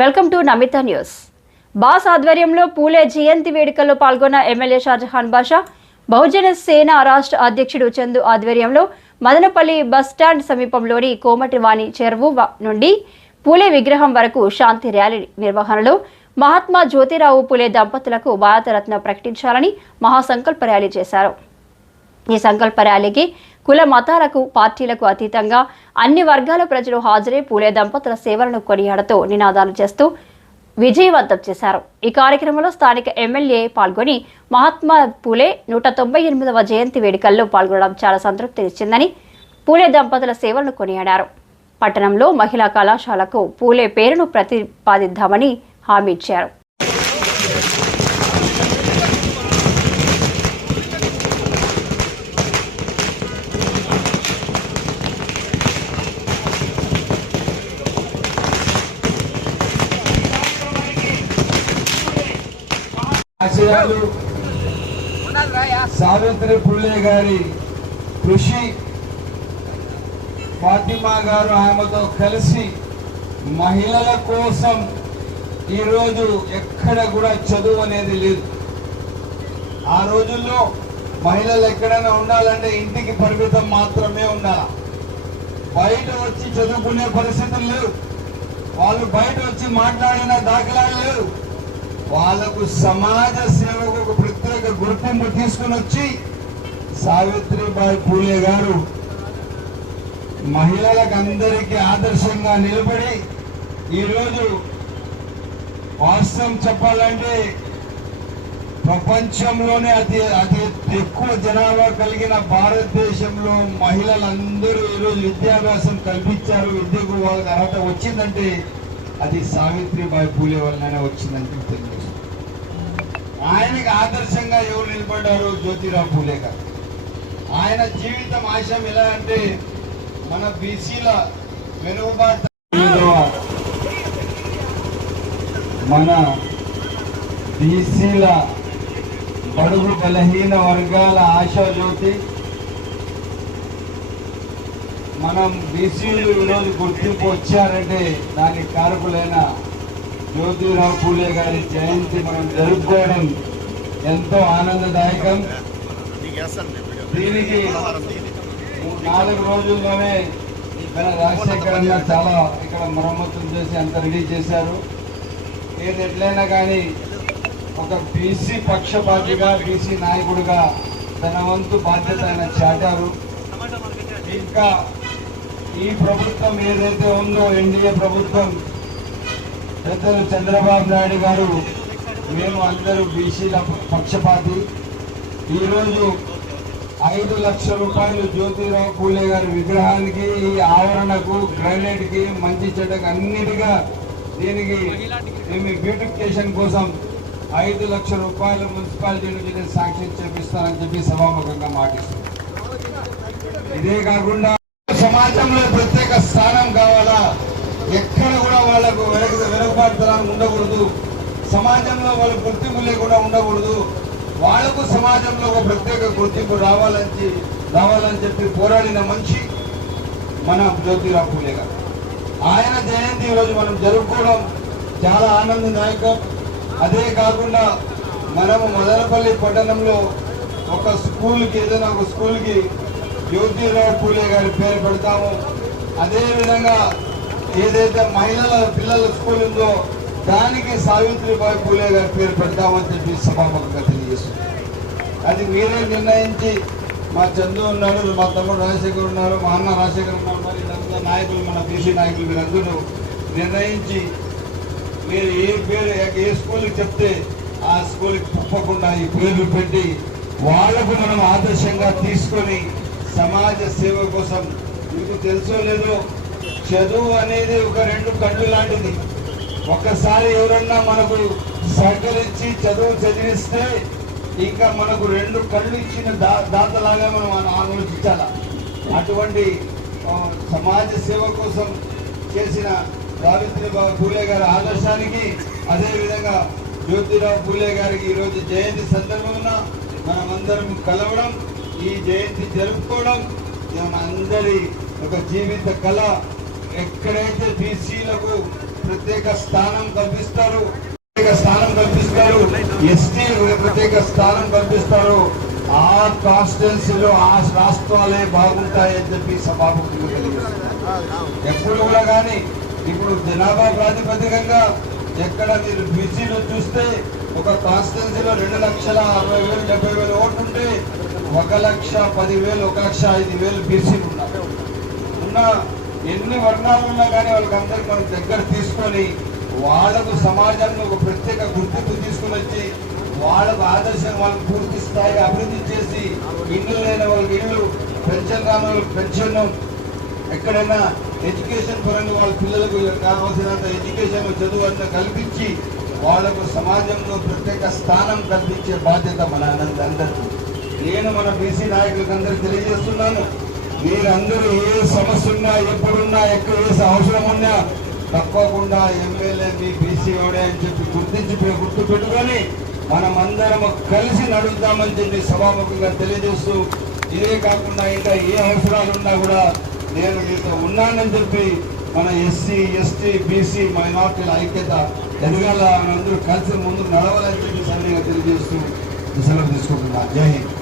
Welcome to Namita news. బాస్ ఆధ్వర్యంలో పూలే జయంతి వేడుకల్లో పాల్గొన్న ఎమ్మెల్యే షాజహాన్ బాషా, బహుజన సేన రాష్ట్ర అధ్యక్షుడు చందు ఆధ్వర్యంలో మదనపల్లి బస్టాండ్ సమీపంలోని కోమటివాణి చెరువు నుండి పూలే విగ్రహం వరకు శాంతి ర్యాలీ నిర్వహణలో మహాత్మా జ్యోతిరావు పూలే దంపతులకు భారతరత్న ప్రకటించాలని మహాసంకల్ప ర్యాలీ చేశారు. ఈ సంకల్ప ర్యాలీకి కుల మతాలకు పార్టీలకు అతీతంగా అన్ని వర్గాల ప్రజలు హాజరై పూలే దంపతుల సేవలను కొనియాడుతూ నినాదాలు చేస్తూ విజయవంతం చేశారు. ఈ కార్యక్రమంలో స్థానిక ఎమ్మెల్యే పాల్గొని మహాత్మా పూలే 198వ జయంతి వేడుకల్లో పాల్గొనడం చాలా సంతృప్తినిచ్చిందని, పూలే దంపతుల సేవలను కొనియాడారు. పట్టణంలో మహిళా కళాశాలకు పూలే పేరును ప్రతిపాదిద్దామని హామీ ఇచ్చారు. ఆశయాలు సావిత్రి పూలే గారి కృషి, ఫాతిమా గారు ఆమెతో కలిసి మహిళల కోసం ఈరోజు ఎక్కడ కూడా చదువు అనేది లేదు. ఆ రోజుల్లో మహిళలు ఎక్కడైనా ఉండాలంటే ఇంటికి పరిమితం మాత్రమే ఉండాలి. బయట వచ్చి చదువుకునే పరిస్థితులు లేవు. వాళ్ళు బయట వచ్చి మాట్లాడిన దాఖలాలు లేవు. వాళ్లకు సమాజ సేవకు ఒక ప్రత్యేక గుర్తింపు తీసుకుని వచ్చి సావిత్రిబాయి పూలే గారు మహిళలకు అందరికీ ఆదర్శంగా నిలబడి ఈరోజు వాస్తవం చెప్పాలంటే ప్రపంచంలోనే అతి ఎక్కువ జనాభా కలిగిన భారతదేశంలో మహిళలందరూ ఈరోజు విద్యాభ్యాసం కల్పించారు. విద్యకు వాళ్ళకి అర్హత వచ్చిందంటే అది సావిత్రిబాయి పూలే వల్లనే వచ్చిందని తెలుసు. ఆయనకి ఆదర్శంగా ఎవరు నిలబడ్డారు? జ్యోతిరావు పూలే గారు. ఆయన జీవితం ఆశయం ఎలా అంటే మన బీసీల వెనుకబాటు, మన బీసీల బడుగు బలహీన వర్గాల ఆశాజ్యోతి, మనం బీసీలు ఈరోజు గుర్తింపు వచ్చారంటే దానికి కారకులైన జ్యోతిరావు పూలే గారి జయంతి మనం జరుపుకోవడం ఎంతో ఆనందదాయకం. దీనికి 4 రోజుల్లోనే రాజశేఖర్ అన్న చాలా ఇక్కడ మరమ్మతులు చేసి అంత రెడీ చేశారు. ఏది ఎట్లయినా కానీ ఒక బీసీ పక్షపాతిగా, బీసీ నాయకుడిగా తన వంతు బాధ్యత ఆయన చాటారు. ఇంకా ఈ ప్రభుత్వం ఏదైతే ఉందో ఎన్డీఏ ప్రభుత్వం, పెద్దలు చంద్రబాబు నాయుడు గారు, మేము అందరూ బీసీల పక్షపాతి. ఈరోజు 5 లక్షల రూపాయలు జ్యోతిరావు పూలే గారి విగ్రహానికి, ఈ ఆవరణకు, గ్రానైట్కి, మంచి చెడ్డకు అన్నిటిగా దీనికి మేము బ్యూటిఫికేషన్ కోసం 5 లక్షల రూపాయలు మున్సిపాలిటీ నుంచి నేను శాంక్షన్ చేపిస్తానని చెప్పి సభాముఖంగా మాటిస్తున్నాను. ఇదే కాకుండా సమాజంలో ప్రత్యేక స్థానం కావాలా, ఎక్కడ కూడా వాళ్ళకు వెనుకబాటుతనం ఉండకూడదు, సమాజంలో వాళ్ళకు గుర్తింపు లేకుండా ఉండకూడదు, వాళ్లకు సమాజంలో ఒక ప్రత్యేక గుర్తింపు రావాలని చెప్పి పోరాడిన మనిషి మన జ్యోతిరావు పూలే గారు. ఆయన జయంతి ఈరోజు మనం జరుపుకోవడం చాలా ఆనందదాయకం. అదే కాకుండా మనము మదనపల్లి పట్టణంలో ఒక స్కూల్కి, ఏదైనా ఒక స్కూల్కి జ్యోతిరావు పూలే గారి పేరు పెడతాము. అదేవిధంగా ఏదైతే మహిళల పిల్లల స్కూల్ ఉందో దానికి సావిత్రిబాయి పూలే గారి పేరు పెడతామని చెప్పి సభాముఖంగా తెలియజేస్తుంది. అది మీరే నిర్ణయించి, మా చందు ఉన్నాడు, మా తమ్ముడు రాజశేఖర్ ఉన్నారు, మా అన్న రాజశేఖర్ ఉన్నారు, ఇదంతా నాయకులు, మన బీసీ నాయకులు, మీరందరూ నిర్ణయించి మీరు ఏ పేరు ఏ స్కూల్కి చెప్తే ఆ స్కూల్కి తప్పకుండా ఈ పేర్లు పెట్టి వాళ్లకు మనం ఆదర్శంగా తీసుకొని సమాజ సేవ కోసం. మీకు తెలుసో లేదో, చదువు అనేది ఒక 2 కళ్ళు లాంటిది. ఒక్కసారి ఎవరన్నా మనకు సహకరించి చదువు చదివిస్తే ఇంకా మనకు 2 కళ్ళు ఇచ్చిన దాతలాగా మనం ఆలోచించాల. అటువంటి సమాజ సేవ కోసం చేసిన సావిత్రిబాయి పూలే గారి ఆదర్శానికి, అదేవిధంగా జ్యోతిరావు పూలే గారికి ఈరోజు జయంతి సందర్భంగా మనమందరం కలవడం, ఈ జయంతి జరుపుకోవడం మన అందరి ఒక జీవిత కళ. ఎక్కడైతే బీసీలకు ప్రత్యేక స్థానం కల్పిస్తారు, ఎస్టీ ప్రత్యేక స్థానం కల్పిస్తారు. ఆ కాన్స్టిట్యున్సీలో ఆ రాష్ట్రాలే బాగుంటాయని చెప్పి సభాముఖంగా తెలియజేస్తారు. ఎప్పుడు కూడా కానీ ఇప్పుడు జనాభా ప్రాతిపదికంగా ఎక్కడ మీరు బీసీలు చూస్తే ఒక కాన్స్టిట్యున్సీలో 2,60,000-70,000 ఓట్లు ఉంటే 1,10,000 1,05,000 బీసీలు ఉన్నారు. ఉన్న ఎన్ని వర్ణాలు ఉన్నా కానీ వాళ్ళకందరికీ మనం దగ్గర తీసుకొని వాళ్ళకు సమాజంలో ఒక ప్రత్యేక గుర్తింపు తీసుకుని వచ్చి వాళ్ళకు ఆదర్శం వాళ్ళకు పూర్తి స్థాయి అభివృద్ధి చేసి ఇల్లు లేని వాళ్ళకి ఇల్లు, పెన్షన్ రాని వాళ్ళకి పెన్షన్, ఎక్కడైనా ఎడ్యుకేషన్ పరంగా వాళ్ళ పిల్లలకు కావాల్సినంత ఎడ్యుకేషన్ చదువు అంతా కల్పించి వాళ్లకు సమాజంలో ప్రత్యేక స్థానం కల్పించే బాధ్యత మన అందరికీ. నేను మన బీసీ నాయకులకు అందరికీ తెలియజేస్తున్నాను, మీరందరూ ఏ సమస్య ఉన్నా, ఎప్పుడున్నా, ఎక్కడ ఏ అవసరం ఉన్నా తప్పకుండా ఎమ్మెల్యే మీ బీసీ వాడే అని చెప్పి గుర్తు పెట్టుకొని మనమందరం కలిసి నడుద్దామని చెప్పి సభాముఖంగా తెలియజేస్తూ, ఇదే కాకుండా ఇంకా ఏ అవసరాలు ఉన్నా కూడా నేను మీతో ఉన్నానని చెప్పి మన ఎస్సీ, ఎస్టీ, బీసీ మైనార్టీల ఐక్యత ఎదగాల, అందరూ కలిసి ముందుకు నడవాలని చెప్పి సరిగా తెలియజేస్తూ సెలవు తీసుకుంటున్నా. జై హింద్.